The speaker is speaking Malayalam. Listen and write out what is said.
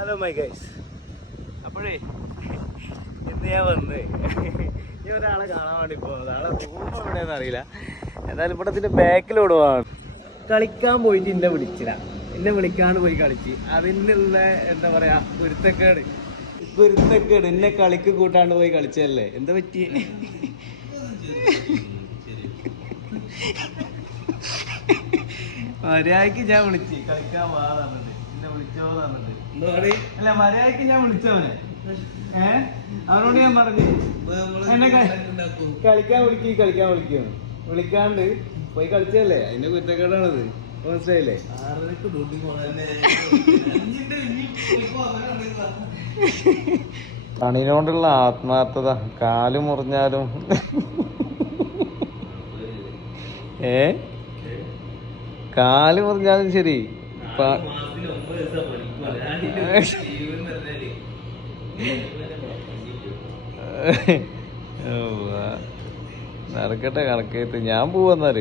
ഹലോ മൈ ഗൈസ് അപ്പോഴേ. ഇന്ന് ഞാൻ വന്ന്. ഈ ഒരാളെ കാണാൻ വേണ്ടി പോകുന്നത് ആളെ റൂം എവിടെയെന്ന് അറിയില്ല. എന്നാലും ഇവിടെ ഇതിന്റെ ബാക്കിലോടുവാണ് കളിക്കാൻ പോയിട്ട് എന്നെ വിളിച്ചില്ല. എന്നെ വിളിക്കാണ്ട് പോയി കളിച്ച്. അതിനുള്ള എന്താ പറയാ പൊരുത്തക്കേട്. പൊരുത്തക്കേട്. എന്നെ കളിക്ക് കൂട്ടാണ്ട് പോയി കളിച്ചല്ലേ എന്താ പറ്റി മര്യാദയ്ക്ക് ഞാൻ വിളിച്ച്. കളിക്കാൻ വാ പറഞ്ഞിട്ട്. അല്ല മര്യാദയ്ക്ക് ഞാൻ വിളിച്ചവനെ. ഏ? അവനോട് ഞാൻ പറഞ്ഞു. എന്നെ ക- കളിക്കാൻ വിളിക്കും കളിക്കാൻ വിളിക്കും. വിളിക്കാണ്ട് പോയി കളിച്ചല്ലേ അതിന്റെ കുറ്റക്കേടാണത്. മനസ്സിലായില്ലേ? പണിനോണ്ടുള്ള ആത്മാർത്ഥത. കാൽ മുറിഞ്ഞാലും. ഏ? കാൽ മുറിഞ്ഞാലും ശരി. നടക്കട്ടെ കണക്കേത്ത്. ഞാൻ പോവാന്നാൽ